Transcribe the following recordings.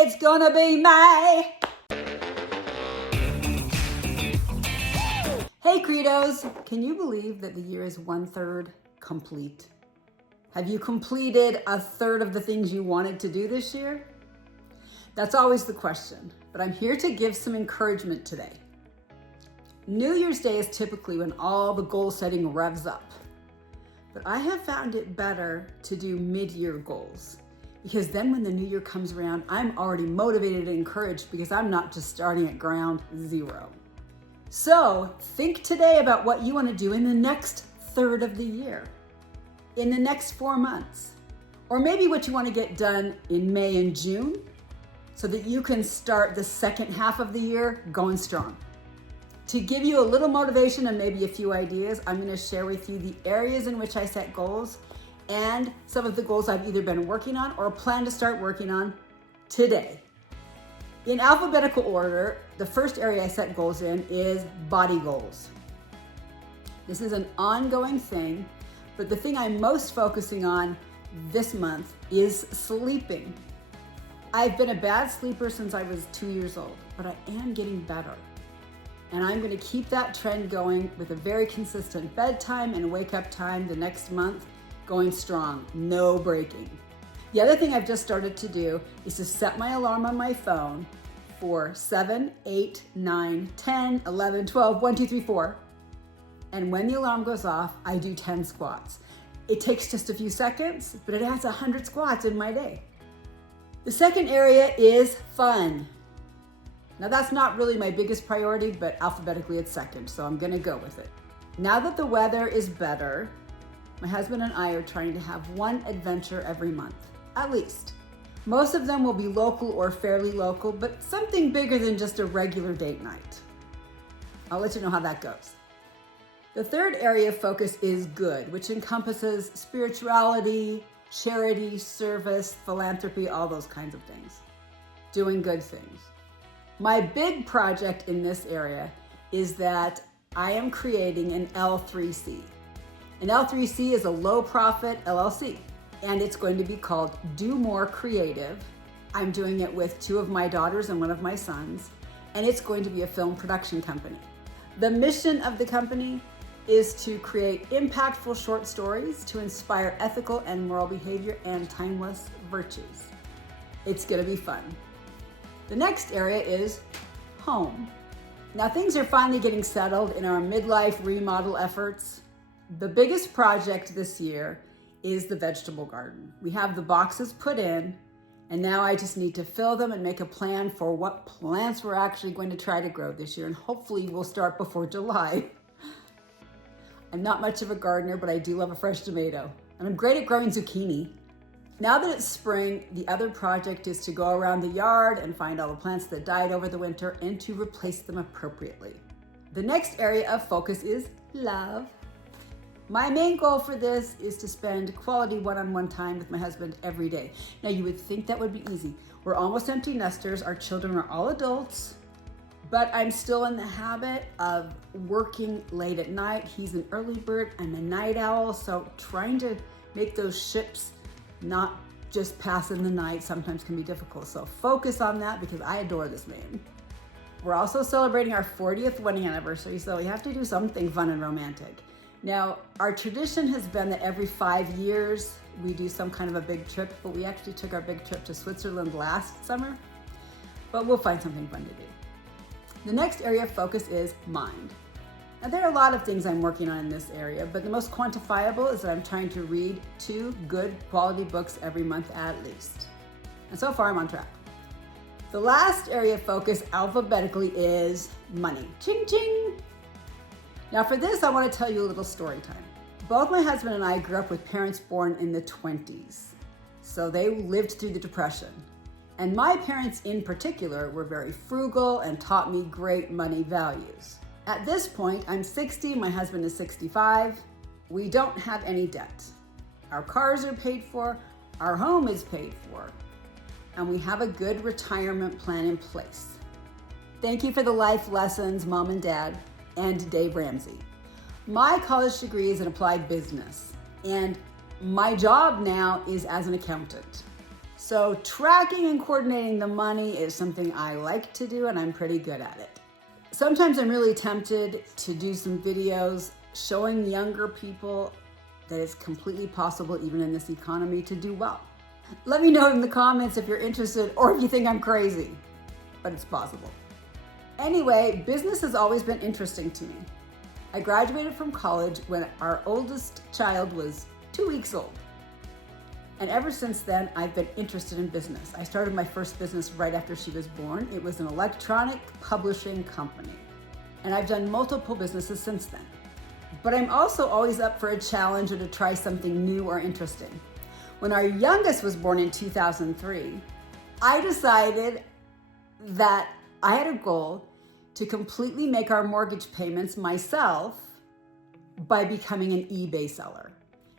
It's gonna be May. Hey Credos, can you believe that the year is 1/3 complete? Have you completed 1/3 of the things you wanted to do this year? That's always the question, but I'm here to give some encouragement today. New Year's Day is typically when all the goal setting revs up, but I have found it better to do mid-year goals, because then when the new year comes around, I'm already motivated and encouraged because I'm not just starting at ground zero. So think today about what you want to do in the next third of the year, in the next 4 months, or maybe what you want to get done in May and June so that you can start the second half of the year going strong. To give you a little motivation and maybe a few ideas, I'm going to share with you the areas in which I set goals and some of the goals I've either been working on or plan to start working on today. In alphabetical order, the first area I set goals in is body goals. This is an ongoing thing, but the thing I'm most focusing on this month is sleeping. I've been a bad sleeper since I was 2 years old, but I am getting better. And I'm going to keep that trend going with a very consistent bedtime and wake up time the next month, going strong, no breaking. The other thing I've just started to do is to set my alarm on my phone for 7, 8, 9, 10, 11, 12, 1, 2, 3, 4. And when the alarm goes off, I do 10 squats. It takes just a few seconds, but it adds 100 squats in my day. The second area is fun. Now that's not really my biggest priority, but alphabetically it's second, so I'm gonna go with it. Now that the weather is better, my husband and I are trying to have one adventure every month, at least. Most of them will be local or fairly local, but something bigger than just a regular date night. I'll let you know how that goes. The third area of focus is good, which encompasses spirituality, charity, service, philanthropy, all those kinds of things. Doing good things. My big project in this area is that I am creating an L3C. An L3C is a low profit LLC, and it's going to be called Do More Creative. I'm doing it with 2 of my daughters and 1 of my sons, and it's going to be a film production company. The mission of the company is to create impactful short stories to inspire ethical and moral behavior and timeless virtues. It's gonna be fun. The next area is home. Now things are finally getting settled in our midlife remodel efforts. The biggest project this year is the vegetable garden. We have the boxes put in, and now I just need to fill them and make a plan for what plants we're actually going to try to grow this year, and hopefully we'll start before July. I'm not much of a gardener, but I do love a fresh tomato, and I'm great at growing zucchini. Now that it's spring, the other project is to go around the yard and find all the plants that died over the winter and to replace them appropriately. The next area of focus is love. My main goal for this is to spend quality one-on-one time with my husband every day. Now you would think that would be easy. We're almost empty nesters, our children are all adults, but I'm still in the habit of working late at night. He's an early bird, I'm a night owl, so trying to make those ships not just pass in the night sometimes can be difficult. So focus on that because I adore this man. We're also celebrating our 40th wedding anniversary, so we have to do something fun and romantic. Now, our tradition has been that every 5 years we do some kind of a big trip, but we actually took our big trip to Switzerland last summer, but we'll find something fun to do. The next area of focus is mind. Now, there are a lot of things I'm working on in this area, but the most quantifiable is that I'm trying to read 2 good quality books every month at least. And so far, I'm on track. The last area of focus alphabetically is money. Ching, ching. Now for this, I want to tell you a little story time. Both my husband and I grew up with parents born in the 20s, so they lived through the Depression. And my parents in particular were very frugal and taught me great money values. At this point, I'm 60, my husband is 65. We don't have any debt. Our cars are paid for, our home is paid for, and we have a good retirement plan in place. Thank you for the life lessons, Mom and Dad, and Dave Ramsey. My college degree is in applied business, and my job now is as an accountant. So tracking and coordinating the money is something I like to do, and I'm pretty good at it. Sometimes I'm really tempted to do some videos showing younger people that it's completely possible, even in this economy, to do well. Let me know in the comments if you're interested or if you think I'm crazy, but it's possible. Anyway, business has always been interesting to me. I graduated from college when our oldest child was 2 weeks old. And ever since then, I've been interested in business. I started my first business right after she was born. It was an electronic publishing company. And I've done multiple businesses since then. But I'm also always up for a challenge or to try something new or interesting. When our youngest was born in 2003, I decided that I had a goal to completely make our mortgage payments myself by becoming an eBay seller.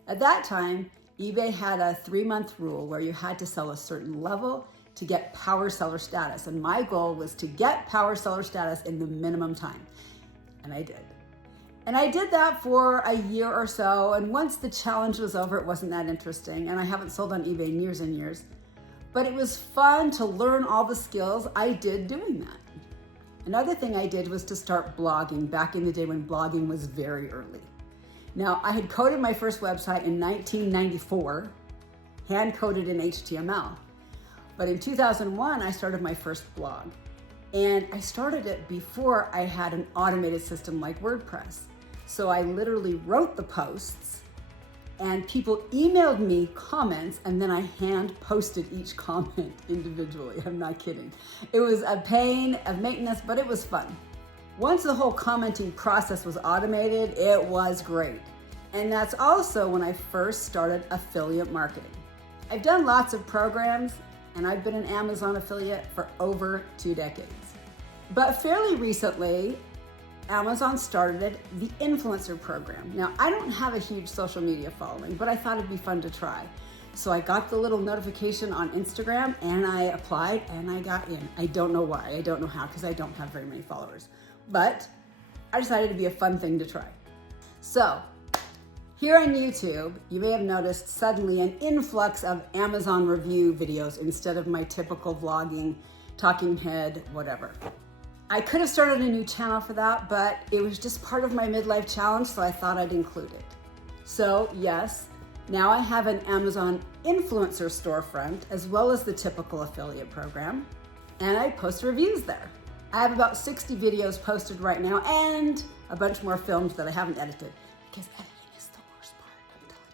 At that time, eBay had a 3-month rule where you had to sell a certain level to get power seller status. And my goal was to get power seller status in the minimum time. And I did. And I did that for a year or so. And once the challenge was over, it wasn't that interesting. And I haven't sold on eBay in years and years. But it was fun to learn all the skills I did doing that. Another thing I did was to start blogging back in the day when blogging was very early. Now, I had coded my first website in 1994, hand-coded in HTML. But in 2001, I started my first blog. And I started it before I had an automated system like WordPress. So I literally wrote the posts, and people emailed me comments, and then I hand-posted each comment individually. I'm not kidding. It was a pain of maintenance, but it was fun. Once the whole commenting process was automated, it was great. And that's also when I first started affiliate marketing. I've done lots of programs, and I've been an Amazon affiliate for over 2 decades. But fairly recently, Amazon started the influencer program. Now, I don't have a huge social media following, but I thought it'd be fun to try. So I got the little notification on Instagram, and I applied, and I got in. I don't know why, I don't know how, because I don't have very many followers. But I decided it'd be a fun thing to try. So here on YouTube, you may have noticed suddenly an influx of Amazon review videos instead of my typical vlogging, talking head, whatever. I could have started a new channel for that, but it was just part of my midlife challenge, so I thought I'd include it. So yes, now I have an Amazon influencer storefront as well as the typical affiliate program, and I post reviews there. I have about 60 videos posted right now and a bunch more filmed that I haven't edited because editing is the worst part, I'm telling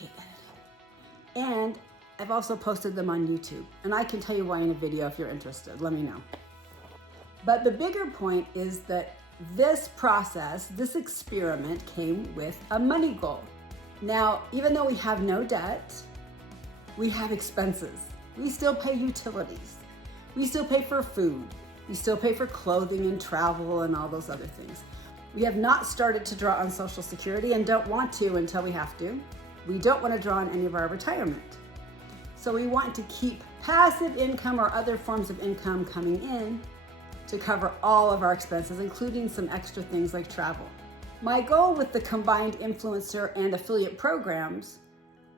you. I hate editing. And I've also posted them on YouTube, and I can tell you why in a video if you're interested. Let me know. But the bigger point is that this process, this experiment came with a money goal. Now, even though we have no debt, we have expenses. We still pay utilities. We still pay for food. We still pay for clothing and travel and all those other things. We have not started to draw on Social Security and don't want to until we have to. We don't want to draw on any of our retirement. So we want to keep passive income or other forms of income coming in to cover all of our expenses, including some extra things like travel. My goal with the combined influencer and affiliate programs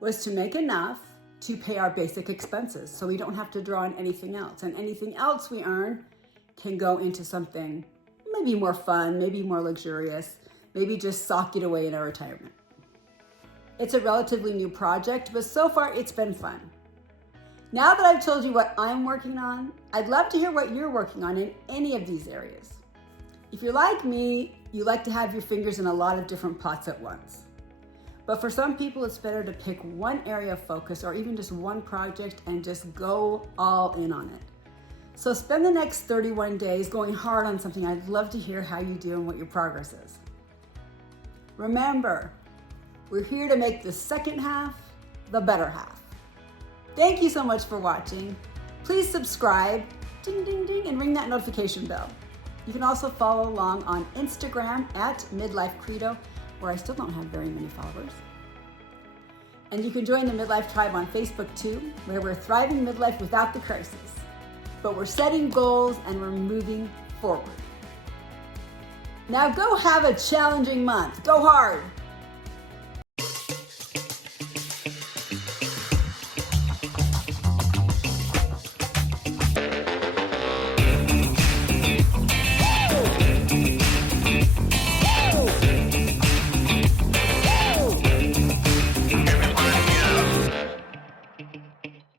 was to make enough to pay our basic expenses so we don't have to draw on anything else. And anything else we earn can go into something maybe more fun, maybe more luxurious, maybe just sock it away in our retirement. It's a relatively new project, but so far it's been fun. Now that I've told you what I'm working on, I'd love to hear what you're working on in any of these areas. If you're like me, you like to have your fingers in a lot of different pots at once. But for some people, it's better to pick one area of focus or even just one project and just go all in on it. So spend the next 31 days going hard on something. I'd love to hear how you do and what your progress is. Remember, we're here to make the second half the better half. Thank you so much for watching. Please subscribe, ding, ding, ding, and ring that notification bell. You can also follow along on Instagram at Midlife Credo, where I still don't have very many followers. And you can join the Midlife Tribe on Facebook too, where we're thriving midlife without the crisis. But we're setting goals and we're moving forward. Now go have a challenging month. Go hard.